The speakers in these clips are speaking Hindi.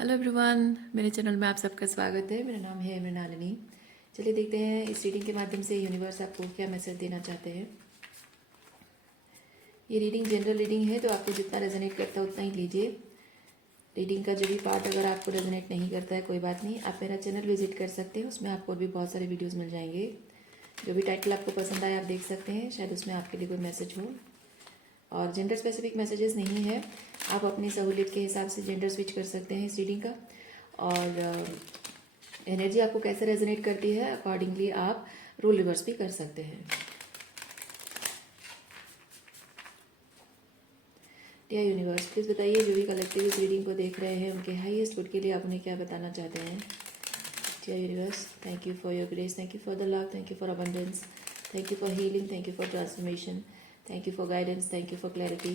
हेलो एवरीवन, मेरे चैनल में आप सबका स्वागत है। मेरा नाम है मृणालिनी। चलिए देखते हैं इस रीडिंग के माध्यम से यूनिवर्स आपको क्या मैसेज देना चाहते हैं। ये रीडिंग जनरल रीडिंग है, तो आपको जितना रेजोनेट करता है उतना ही लीजिए। रीडिंग का जो भी पार्ट अगर आपको रेजोनेट नहीं करता है कोई बात नहीं, आप मेरा चैनल विजिट कर सकते हैं। उसमें आपको भी बहुत सारे वीडियोज़ मिल जाएंगे। जो भी टाइटल आपको पसंद आए आप देख सकते हैं, शायद उसमें आपके लिए कोई मैसेज हो। और जेंडर स्पेसिफिक मैसेजेस नहीं है, आप अपनी सहूलियत के हिसाब से जेंडर स्विच कर सकते हैं इस रीडिंग का। और एनर्जी आपको कैसे रेजोनेट करती है अकॉर्डिंगली आप रोल रिवर्स भी कर सकते हैं। डियर यूनिवर्स, प्लीज़ बताइए जो भी कलेक्टिव इस रीडिंग को देख रहे हैं उनके हाईएस्ट गुड के लिए आप उन्हें क्या बताना चाहते हैं। Dear universe, thank you for your grace, thank you for the love, thank you for abundance, thank you for healing, thank you for transformation, thank you for guidance, thank you for clarity,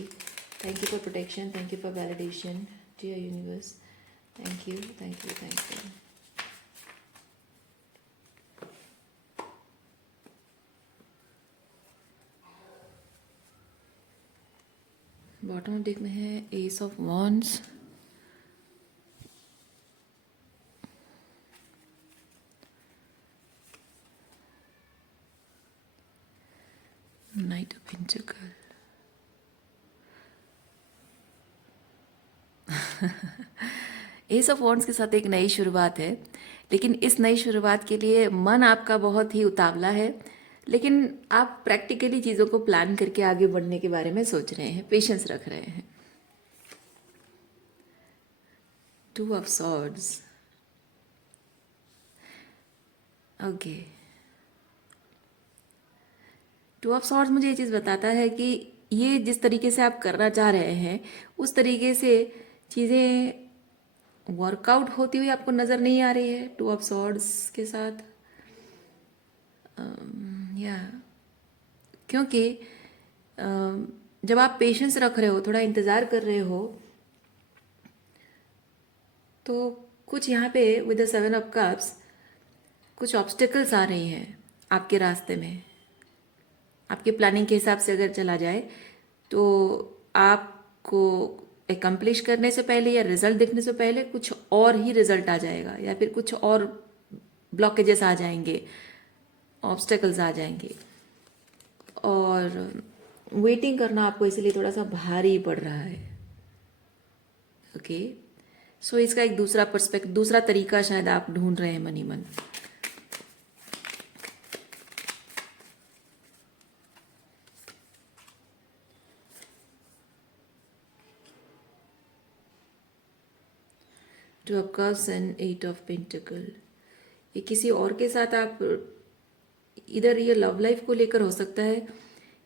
thank you for protection, thank you for validation. Dear universe, thank you, thank you, thank you. Bottom of deck में है ace of wands, knight of pentacle, ace of wands के साथ एक नई शुरुआत है। लेकिन इस नई शुरुआत के लिए मन आपका बहुत ही उतावला है, लेकिन आप प्रैक्टिकली चीज़ों को प्लान करके आगे बढ़ने के बारे में सोच रहे हैं, पेशेंस रख रहे हैं। Two of swords, okay. Two of swords मुझे ये चीज़ बताता है कि ये जिस तरीके से आप करना चाह रहे हैं उस तरीके से चीज़ें वर्कआउट होती हुई आपको नज़र नहीं आ रही है टू ऑफ सॉर्ड्स के साथ। या क्योंकि जब आप पेशेंस रख रहे हो, थोड़ा इंतज़ार कर रहे हो, तो कुछ यहाँ पे with the seven of cups कुछ ऑब्स्टिकल्स आ रही हैं आपके रास्ते में। आपके प्लानिंग के हिसाब से अगर चला जाए तो आपको एकम्प्लिश करने से पहले या रिजल्ट देखने से पहले कुछ और ही रिजल्ट आ जाएगा, या फिर कुछ और ब्लॉकेजेस आ जाएंगे, ऑब्स्टेकल्स आ जाएंगे। और वेटिंग करना आपको इसलिए थोड़ा सा भारी पड़ रहा है। ओके, सो इसका एक दूसरा पर्सपेक्टिव, दूसरा तरीका शायद आप ढूंढ रहे हैं मन ही मन। Two of cups and eight of pentacle, ये किसी और के साथ आप इधर ये लव लाइफ को लेकर हो सकता है,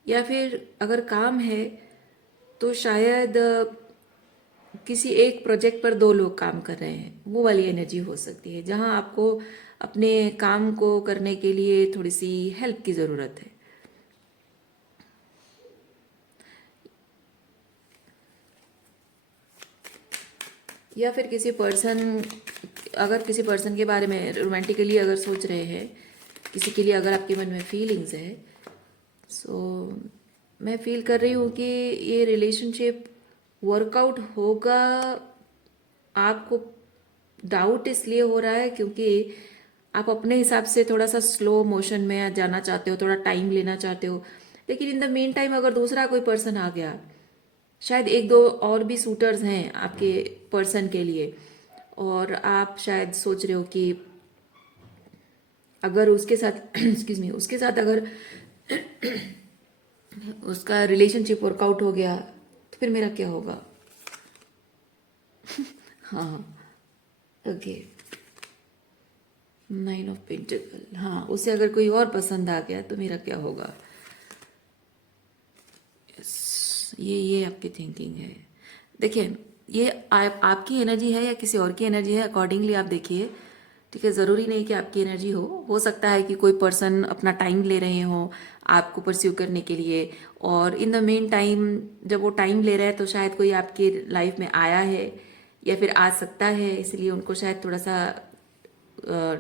या फिर अगर काम है तो शायद किसी एक प्रोजेक्ट पर दो लोग काम कर रहे हैं, वो वाली एनर्जी हो सकती है जहां आपको अपने काम को करने के लिए थोड़ी सी हेल्प की ज़रूरत है। या फिर किसी पर्सन, अगर किसी पर्सन के बारे में रोमांटिकली अगर सोच रहे हैं, किसी के लिए अगर आपके मन में फीलिंग्स है, सो मैं फील कर रही हूँ कि ये रिलेशनशिप वर्कआउट होगा। आपको डाउट इसलिए हो रहा है क्योंकि आप अपने हिसाब से थोड़ा सा स्लो मोशन में जाना चाहते हो, थोड़ा टाइम लेना चाहते हो। लेकिन इन द मीन टाइम अगर दूसरा कोई पर्सन आ गया, शायद एक दो और भी सूटर्स हैं आपके पर्सन के लिए, और आप शायद सोच रहे हो कि अगर उसके साथ एक्सक्यूज मी, उसके साथ अगर उसका रिलेशनशिप वर्कआउट हो गया तो फिर मेरा क्या होगा। हाँ, ओके, नाइन ऑफ पेंटिकल, हाँ, उसे अगर कोई और पसंद आ गया तो मेरा क्या होगा। ये आपकी थिंकिंग है। देखिए, ये आपकी एनर्जी है या किसी और की एनर्जी है, अकॉर्डिंगली आप देखिए। ठीक है, ज़रूरी नहीं कि आपकी एनर्जी हो सकता है कि कोई पर्सन अपना टाइम ले रहे हो आपको परस्यू करने के लिए, और इन द मेन टाइम जब वो टाइम ले रहा है तो शायद कोई आपकी लाइफ में आया है या फिर आ सकता है, इसलिए उनको शायद थोड़ा सा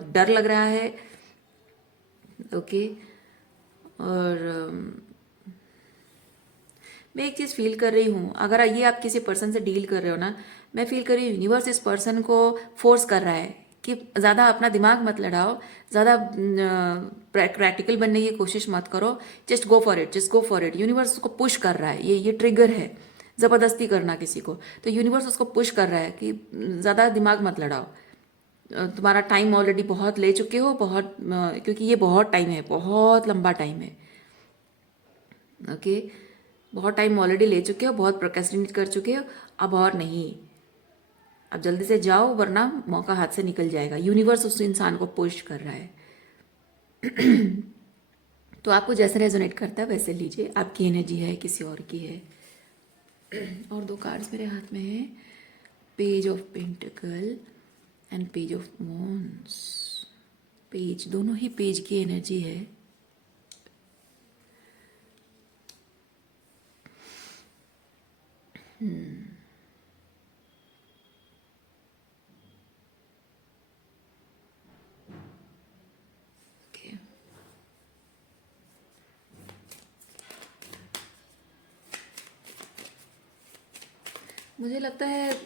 डर लग रहा है। ओके, और मैं एक चीज़ फील कर रही हूँ, अगर ये आप किसी पर्सन से डील कर रहे हो ना, मैं फील कर रही हूँ यूनिवर्स इस पर्सन को फोर्स कर रहा है कि ज़्यादा अपना दिमाग मत लड़ाओ, ज़्यादा प्रैक्टिकल बनने की कोशिश मत करो, just go for it, just go for it. Universe उसको पुश कर रहा है, ये ट्रिगर है ज़बरदस्ती करना किसी को, तो यूनिवर्स उसको पुश कर रहा है कि ज़्यादा दिमाग मत लड़ाओ, तुम्हारा टाइम ऑलरेडी बहुत ले चुके हो, बहुत क्योंकि ये बहुत टाइम है, बहुत लंबा टाइम है। ओके, बहुत टाइम ऑलरेडी ले चुके हो, बहुत प्रोक्रेस्टिनेट कर चुके हो, अब और नहीं, अब जल्दी से जाओ वरना मौका हाथ से निकल जाएगा। यूनिवर्स उस इंसान को पुश कर रहा है। तो आपको जैसे रेजोनेट करता है वैसे लीजिए, आपकी एनर्जी है किसी और की है। और दो कार्ड्स मेरे हाथ में है, page of pentacle and page of wands. Page, दोनों ही पेज की एनर्जी है। ओके, मुझे लगता है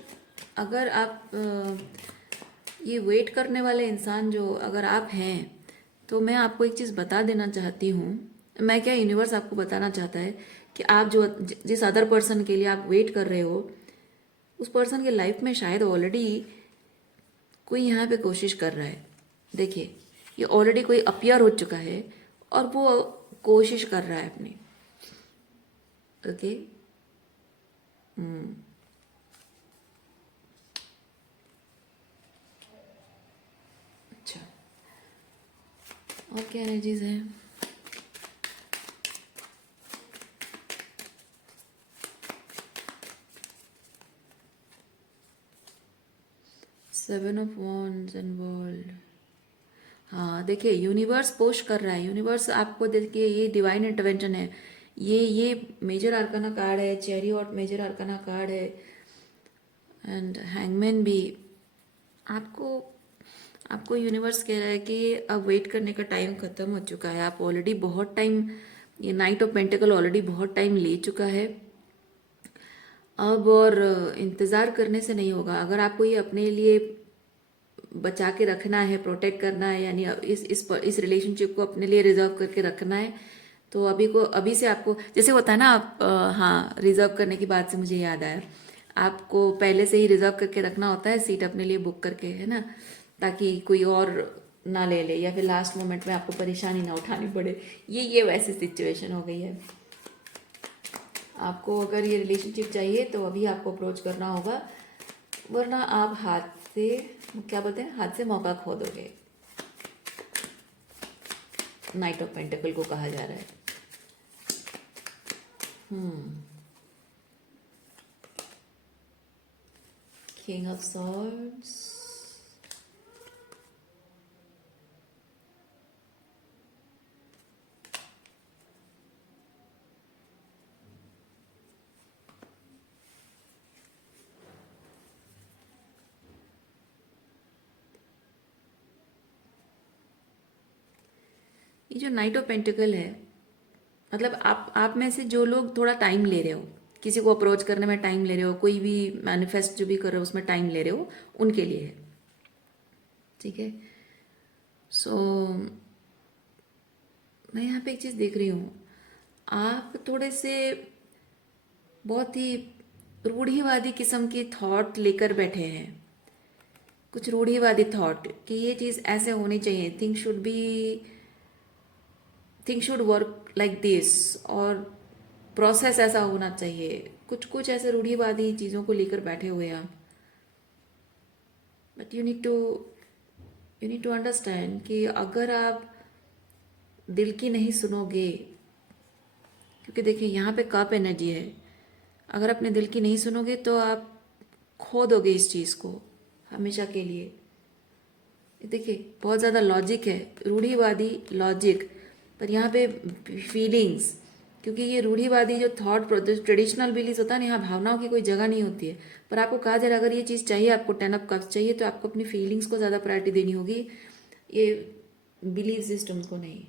अगर आप ये वेट करने वाले इंसान जो अगर आप हैं, तो मैं आपको एक चीज़ बता देना चाहती हूँ। मैं क्या, यूनिवर्स आपको बताना चाहता है कि आप जो जिस अदर पर्सन के लिए आप वेट कर रहे हो, उस पर्सन के लाइफ में शायद ऑलरेडी कोई यहाँ पे कोशिश कर रहा है। देखिए, ये ऑलरेडी कोई अपीयर हो चुका है और वो कोशिश कर रहा है अपनी। ओके, अच्छा, और क्या एनर्जीज हैं? Seven of wands and world. हाँ, देखिए यूनिवर्स पुश कर रहा है, यूनिवर्स आपको, देखिए ये डिवाइन इंटरवेंशन है, ये मेजर आर्काना कार्ड है, चैरियट मेजर आर्काना कार्ड है, एंड हैंगमैन भी। आपको आपको यूनिवर्स कह रहा है कि अब वेट करने का टाइम खत्म हो चुका है, आप ऑलरेडी बहुत टाइम, ये नाइट ऑफ पेंटिकल ऑलरेडी बहुत टाइम ले चुका है अब, और इंतज़ार करने से नहीं होगा। अगर आपको ये अपने लिए बचा के रखना है, प्रोटेक्ट करना है, यानी इस रिलेशनशिप को अपने लिए रिजर्व करके रखना है, तो अभी से आपको, जैसे होता है ना, आप हाँ, रिजर्व करने की बात से मुझे याद आया, आपको पहले से ही रिजर्व करके रखना होता है सीट अपने लिए बुक करके, है ना, ताकि कोई और ना ले ले या फिर लास्ट मोमेंट में आपको परेशानी ना उठानी पड़े। ये वैसी सिचुएशन हो गई है। आपको अगर ये रिलेशनशिप चाहिए तो अभी आपको अप्रोच करना होगा, वरना आप हाथ से, क्या बोलते हैं, हाथ से मौका खो दोगे। नाइट ऑफ पेंटिकल को कहा जा रहा है। किंग ऑफ सॉर्ड्स, ये जो नाइट ऑफ पेंटिकल है, मतलब आप में से जो लोग थोड़ा टाइम ले रहे हो, किसी को अप्रोच करने में टाइम ले रहे हो, कोई भी मैनिफेस्ट जो भी कर रहे हो उसमें टाइम ले रहे हो, उनके लिए है। ठीक है, सो मैं यहाँ पे एक चीज़ देख रही हूँ, आप थोड़े से बहुत ही रूढ़िवादी किस्म की थॉट लेकर बैठे हैं, कुछ रूढ़िवादी थॉट कि ये चीज़ ऐसे होनी चाहिए, thing should work like this, और प्रोसेस ऐसा होना चाहिए, कुछ ऐसे रूढ़िवादी चीज़ों को लेकर बैठे हुए हैं आप। But you need to understand कि अगर आप दिल की नहीं सुनोगे, क्योंकि देखिए यहाँ पे कप एनर्जी है, अगर अपने दिल की नहीं सुनोगे तो आप खो दोगे इस चीज़ को हमेशा के लिए। देखिए बहुत ज़्यादा लॉजिक है, रूढ़िवादी लॉजिक, पर यहाँ पे फीलिंग्स, क्योंकि ये रूढ़िवादी जो थॉट, ट्रेडिशनल बिलीफ होता है ना, यहाँ भावनाओं की कोई जगह नहीं होती है। पर आपको कहा जा रहा है अगर ये चीज़ चाहिए, आपको 10 ऑफ कप्स चाहिए, तो आपको अपनी फीलिंग्स को ज़्यादा प्रायोरिटी देनी होगी, ये बिलीफ सिस्टम्स को नहीं।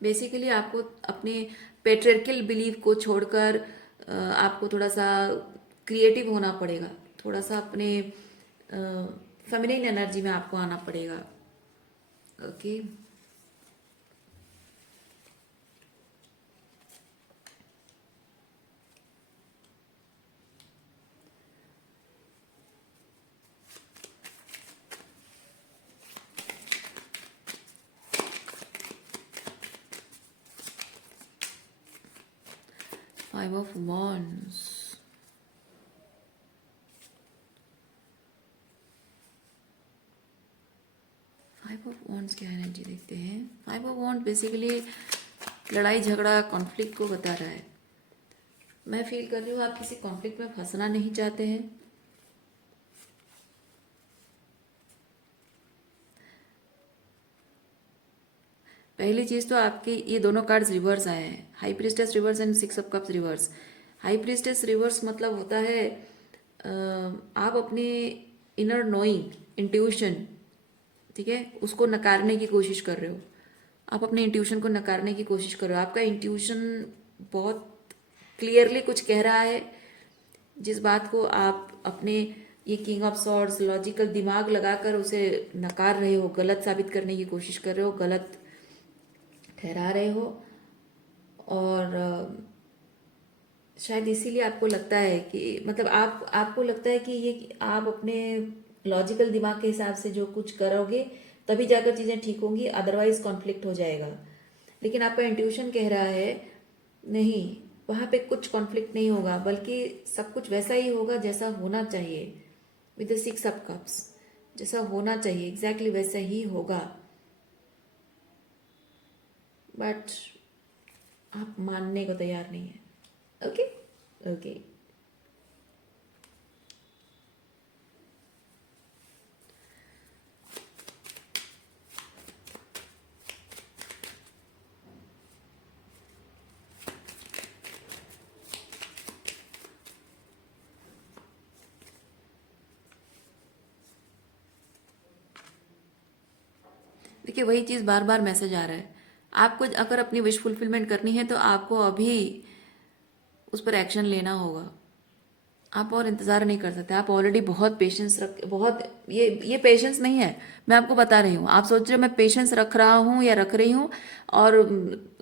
बेसिकली आपको अपने पेट्रियर्कल बिलीफ को छोड़कर आपको थोड़ा सा क्रिएटिव होना पड़ेगा, थोड़ा सा अपने फेमिनिन एनर्जी में आपको आना पड़ेगा। Okay, five of wands, five of wands क्या एनर्जी देखते हैं। फाइव ऑफ वॉन्ड बेसिकली लड़ाई झगड़ा कॉन्फ्लिक्ट को बता रहा है। मैं फील कर रही हूँ आप किसी कॉन्फ्लिक्ट में फंसना नहीं चाहते हैं। पहली चीज तो आपके ये दोनों कार्ड्स रिवर्स आए हैं, high priestess reverse and six of cups reverse. High priestess reverse मतलब होता है आप अपने इनर नोइंग, इंट्यूशन, ठीक है, उसको नकारने की कोशिश कर रहे हो। आप अपने इंट्यूशन को नकारने की कोशिश कर रहे हो। आपका इंट्यूशन बहुत क्लियरली कुछ कह रहा है, जिस बात को आप अपने ये किंग ऑफ सॉर्ड्स लॉजिकल दिमाग लगाकर उसे नकार रहे हो, गलत साबित करने की कोशिश कर रहे हो, गलत ठहरा रहे हो। और शायद इसीलिए आपको लगता है कि मतलब आपको लगता है कि ये आप अपने लॉजिकल दिमाग के हिसाब से जो कुछ करोगे तभी जाकर चीज़ें ठीक होंगी, अदरवाइज कॉन्फ्लिक्ट हो जाएगा। लेकिन आपका इंट्यूशन कह रहा है नहीं, वहाँ पे कुछ कॉन्फ्लिक्ट नहीं होगा, बल्कि सब कुछ वैसा ही होगा जैसा होना चाहिए। With the six of cups, जैसा होना चाहिए एग्जैक्टली वैसा ही होगा। बट आप मानने को तैयार नहीं है। ओके ओके, देखिए वही चीज़ बार बार मैसेज आ रहा है। आपको अगर अपनी विश फुलफिलमेंट करनी है तो आपको अभी उस पर एक्शन लेना होगा। आप और इंतज़ार नहीं कर सकते। आप ऑलरेडी बहुत पेशेंस रख, बहुत ये पेशेंस नहीं है, मैं आपको बता रही हूँ। आप सोच रहे हो मैं पेशेंस रख रहा हूँ या रख रही हूँ और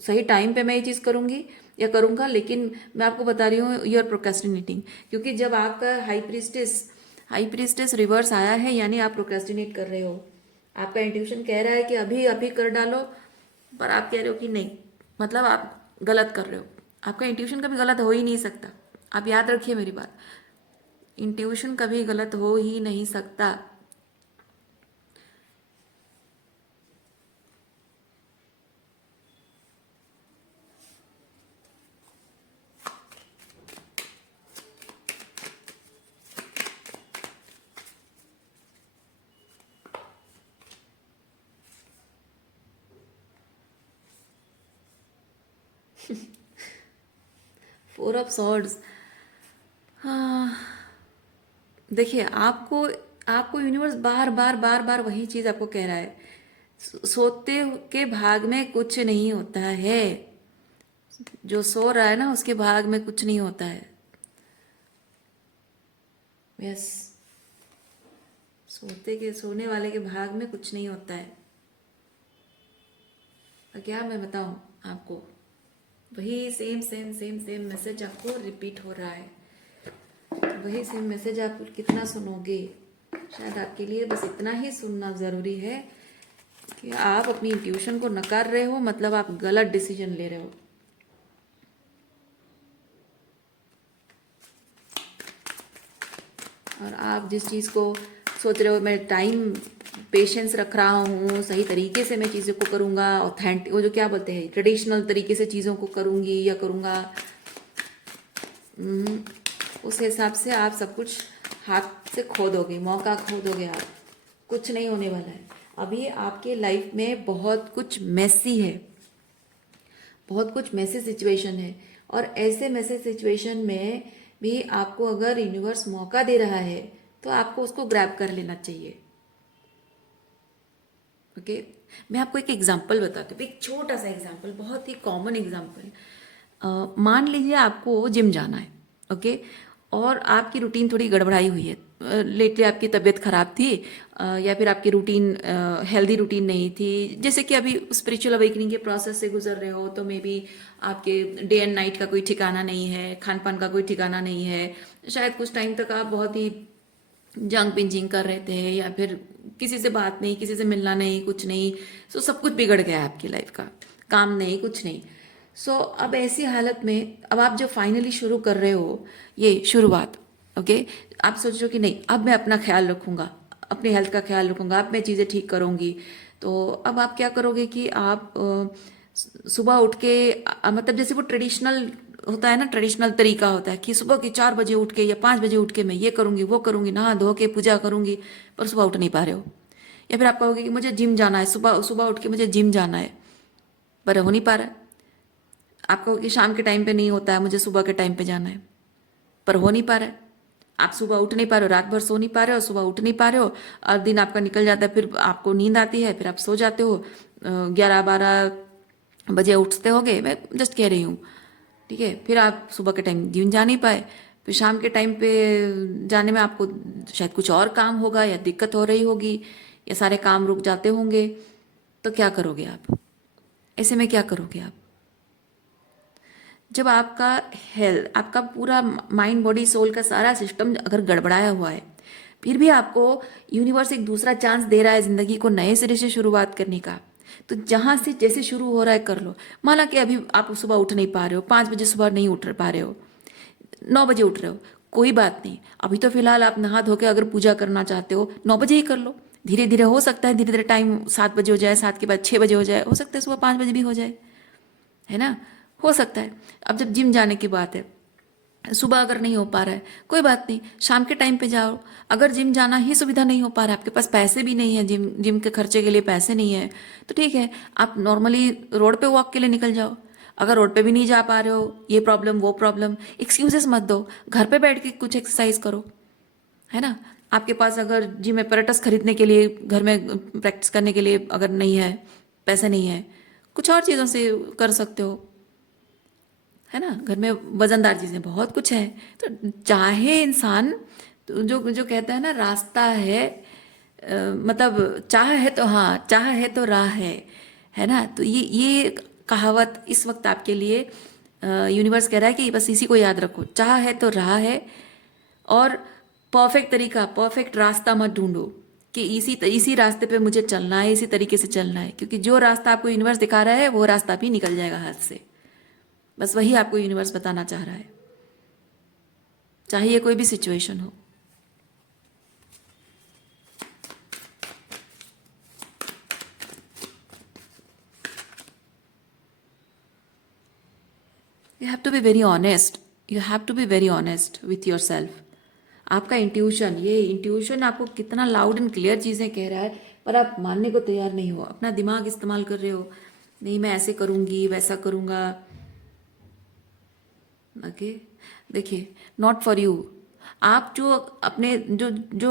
सही टाइम पे मैं ये चीज़ करूँगी या करूँगा, लेकिन मैं आपको बता रही हूँ यू आर प्रोक्रेस्टिनेटिंग। क्योंकि जब आपका हाई प्रीस्टेस रिवर्स आया है यानी आप प्रोक्रेस्टिनेट कर रहे हो। आपका इंट्यूशन कह रहा है कि अभी अभी कर डालो, पर आप कह रहे हो कि नहीं, मतलब आप गलत कर रहे हो। आपका इंट्यूशन कभी गलत हो ही नहीं सकता, आप याद रखिए मेरी बात। इंट्यूशन कभी गलत हो ही नहीं सकता। फोर ऑफ सॉर्ड्स, हाँ देखिए आपको आपको यूनिवर्स बार बार बार बार वही चीज आपको कह रहा है। सोते के भाग में कुछ नहीं होता है। जो सो रहा है ना उसके भाग में कुछ नहीं होता है। यस, सोने वाले के भाग में कुछ नहीं होता है। और क्या मैं बताऊं आपको, वही same same same same message आपको रिपीट हो रहा है। वही सेम मैसेज आप कितना सुनोगे। शायद आपके लिए बस इतना ही सुनना ज़रूरी है कि आप अपनी इंट्यूशन को नकार रहे हो, मतलब आप गलत डिसीजन ले रहे हो। और आप जिस चीज़ को सोच रहे हो मैं टाइम पेशेंस रख रहा हूँ, सही तरीके से मैं चीज़ों को करूँगा, ऑथेंटिक वो जो क्या बोलते हैं ट्रेडिशनल तरीके से चीज़ों को करूँगी या करूँगा, उस हिसाब से आप सब कुछ हाथ से खो दोगे, मौका खो दोगे आप। कुछ नहीं होने वाला है। अभी आपके लाइफ में बहुत कुछ मैसी है, बहुत कुछ मैसी सिचुएशन है। और ऐसे मैसी सिचुएशन में भी आपको अगर यूनिवर्स मौका दे रहा है तो आपको उसको ग्रैब कर लेना चाहिए। ओके, मैं आपको एक एग्जांपल बताती हूँ, एक छोटा सा एग्जांपल, बहुत ही कॉमन एग्जांपल। मान लीजिए आपको जिम जाना है, ओके, और आपकी रूटीन थोड़ी गड़बड़ाई हुई है। लेटली आपकी तबीयत खराब थी, या फिर आपकी रूटीन हेल्दी रूटीन नहीं थी। जैसे कि अभी स्पिरिचुअल अवेकनिंग के प्रोसेस से गुजर रहे हो, तो मे बी आपके डे एंड नाइट का कोई ठिकाना नहीं है, खान पान का कोई ठिकाना नहीं है। शायद कुछ टाइम तक आप बहुत ही जंक पिंचिंग कर रहे थे, या फिर किसी से बात नहीं, किसी से मिलना नहीं, कुछ नहीं। सो सब कुछ बिगड़ गया है आपकी लाइफ का, काम नहीं, कुछ नहीं। सो अब ऐसी हालत में अब आप जो फाइनली शुरू कर रहे हो ये शुरुआत, ओके, आप सोच रहे हो कि नहीं अब मैं अपना ख्याल रखूंगा, अपनी हेल्थ का ख्याल रखूंगा, अब मैं चीज़ें ठीक करूंगी। तो अब आप क्या करोगे कि आप सुबह उठ के मतलब जैसे वो ट्रेडिशनल होता है ना, ट्रेडिशनल तरीका होता है कि सुबह के 4 बजे उठ के या 5 बजे उठ के मैं ये करूंगी वो करूंगी, नहा धो के पूजा करूंगी, पर सुबह उठ नहीं पा रहे हो। या फिर आप कहोगे कि मुझे जिम जाना है, सुबह सुबह उठ के मुझे जिम जाना है, पर हो नहीं पा रहा है। आप कहोगे कि शाम के टाइम पे नहीं होता है, मुझे सुबह के टाइम पे जाना है, पर हो नहीं पा रहा है। आप सुबह उठ नहीं पा रहे हो, रात भर सो नहीं पा रहे हो, सुबह उठ नहीं पा रहे हो, और दिन आपका निकल जाता है, फिर आपको नींद आती है, फिर आप सो जाते हो। 11-12 बजे उठते होगे, मैं जस्ट कह रही हूँ, ठीक है। फिर आप सुबह के टाइम जिम जा नहीं पाए, फिर शाम के टाइम पे जाने में आपको शायद कुछ और काम होगा, या दिक्कत हो रही होगी, या सारे काम रुक जाते होंगे। तो क्या करोगे आप ऐसे में, क्या करोगे आप जब आपका हेल्थ, आपका पूरा माइंड बॉडी सोल का सारा सिस्टम अगर गड़बड़ाया हुआ है, फिर भी आपको यूनिवर्स एक दूसरा चांस दे रहा है ज़िंदगी को नए सिरे से शुरुआत करने का, तो जहाँ से जैसे शुरू हो रहा है कर लो। माना कि अभी आप सुबह उठ नहीं पा रहे हो, 5 बजे सुबह नहीं उठ पा रहे हो, 9 बजे उठ रहे हो, कोई बात नहीं। अभी तो फिलहाल आप नहा धो के अगर पूजा करना चाहते हो 9 बजे ही कर लो। धीरे धीरे हो सकता है, धीरे धीरे टाइम 7 बजे हो जाए, 7 के बाद 6 बजे हो जाए, हो सकता है सुबह 5 बजे भी हो जाए, है ना, हो सकता है। अब जब जिम जाने की बात है, सुबह अगर नहीं हो पा रहा है कोई बात नहीं, शाम के टाइम पे जाओ। अगर जिम जाना ही सुविधा नहीं हो पा रहा है, आपके पास पैसे भी नहीं है, जिम जिम के खर्चे के लिए पैसे नहीं है, तो ठीक है, आप नॉर्मली रोड पे वॉक के लिए निकल जाओ। अगर रोड पे भी नहीं जा पा रहे हो, ये प्रॉब्लम वो प्रॉब्लम, एक्सक्यूजेस मत दो, घर पे बैठ के कुछ एक्सरसाइज करो, है ना। आपके पास अगर जिम एपरेटस खरीदने के लिए, घर में प्रैक्टिस करने के लिए अगर नहीं है, पैसे नहीं है, कुछ और चीज़ों से कर सकते हो, है ना। घर में वजनदार चीजें बहुत कुछ है। तो चाहे इंसान, तो जो जो कहता है ना रास्ता है, मतलब चाह है तो, हाँ चाह है तो राह है ना। तो ये कहावत इस वक्त आपके लिए यूनिवर्स कह रहा है कि बस इसी को याद रखो, चाह है तो राह है। और परफेक्ट तरीका, परफेक्ट रास्ता मत ढूंढो कि इसी रास्ते पे मुझे चलना है, इसी तरीके से चलना है, क्योंकि जो रास्ता आपको यूनिवर्स दिखा रहा है वो रास्ता भी निकल जाएगा हाथ से। बस वही आपको यूनिवर्स बताना चाह रहा है, चाहे ये कोई भी सिचुएशन हो। You have to be very honest, you have to be very honest with yourself. आपका इंट्यूशन, ये इंट्यूशन आपको कितना लाउड एंड क्लियर चीज़ें कह रहा है, पर आप मानने को तैयार नहीं हो। अपना दिमाग इस्तेमाल कर रहे हो, नहीं मैं ऐसे करूँगी, वैसा करूँगा। ओके, देखिए, नॉट फॉर यू। आप जो अपने जो जो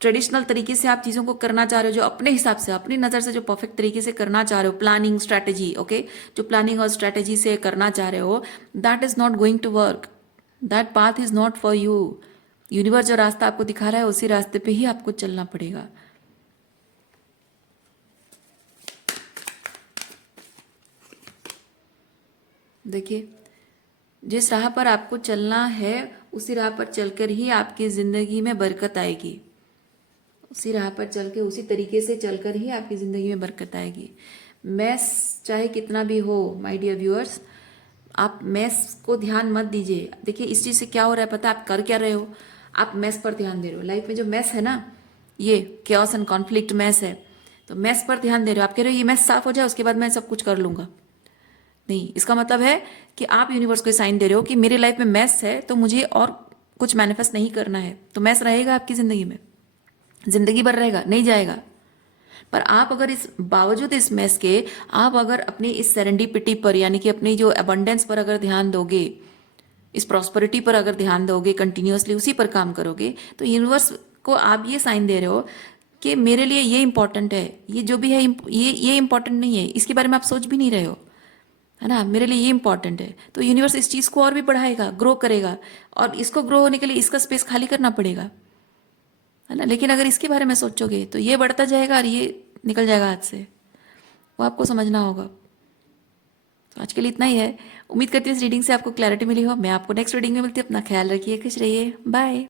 ट्रेडिशनल तरीके से आप चीज़ों को करना चाह रहे हो, जो अपने हिसाब से, अपनी नज़र से जो परफेक्ट तरीके से करना चाह रहे हो, प्लानिंग स्ट्रैटेजी, ओके, जो प्लानिंग और स्ट्रैटेजी से करना चाह रहे हो, that is not going to work, that path is not for you. Universe जो रास्ता आपको दिखा रहा है उसी रास्ते पे ही आपको चलना पड़ेगा। देखिए, जिस राह पर आपको चलना है उसी राह पर चलकर ही आपकी ज़िंदगी में बरकत आएगी। उसी राह पर चल के, उसी तरीके से चलकर ही आपकी ज़िंदगी में बरकत आएगी। मैस चाहे कितना भी हो माय डियर व्यूअर्स, आप मैस को ध्यान मत दीजिए। देखिए, इस चीज़ से क्या हो रहा है पता है, आप कर क्या रहे हो, आप मैस पर ध्यान दे रहे हो। लाइफ में जो मैस है ना, ये केओस एंड कॉन्फ्लिक्ट मैस है, तो मैस पर ध्यान दे रहे हो। आप कह रहे हो ये मैस साफ हो जाए उसके बाद मैं सब कुछ कर लूँगा। नहीं, इसका मतलब है कि आप यूनिवर्स को साइन दे रहे हो कि मेरी लाइफ में मैस है, तो मुझे और कुछ मैनिफेस्ट नहीं करना है। तो मैस रहेगा आपकी ज़िंदगी में, ज़िंदगी भर रहेगा, नहीं जाएगा। पर आप अगर इस बावजूद इस मैस के, आप अगर अपनी इस सेरेंडिपिटी पर, यानी कि अपनी जो अबंडेंस पर अगर ध्यान दोगे, इस प्रॉस्पेरिटी पर अगर ध्यान दोगे, कंटिन्यूअसली उसी पर काम करोगे, तो यूनिवर्स को आप ये साइन दे रहे हो कि मेरे लिए ये इंपॉर्टेंट है, ये जो भी है ये इंपॉर्टेंट नहीं है, इसके बारे में आप सोच भी नहीं रहे हो। है ना, मेरे लिए ये इंपॉर्टेंट है, तो यूनिवर्स इस चीज़ को और भी बढ़ाएगा, ग्रो करेगा, और इसको ग्रो होने के लिए इसका स्पेस खाली करना पड़ेगा, है ना। लेकिन अगर इसके बारे में सोचोगे तो ये बढ़ता जाएगा और ये निकल जाएगा हाथ से, वो आपको समझना होगा। तो आज के लिए इतना ही है। उम्मीद करती हूँ इस रीडिंग से आपको क्लैरिटी मिली हो। मैं आपको नेक्स्ट रीडिंग में मिलती हूँ। अपना ख्याल रखिए, खुश रहिए, बाय।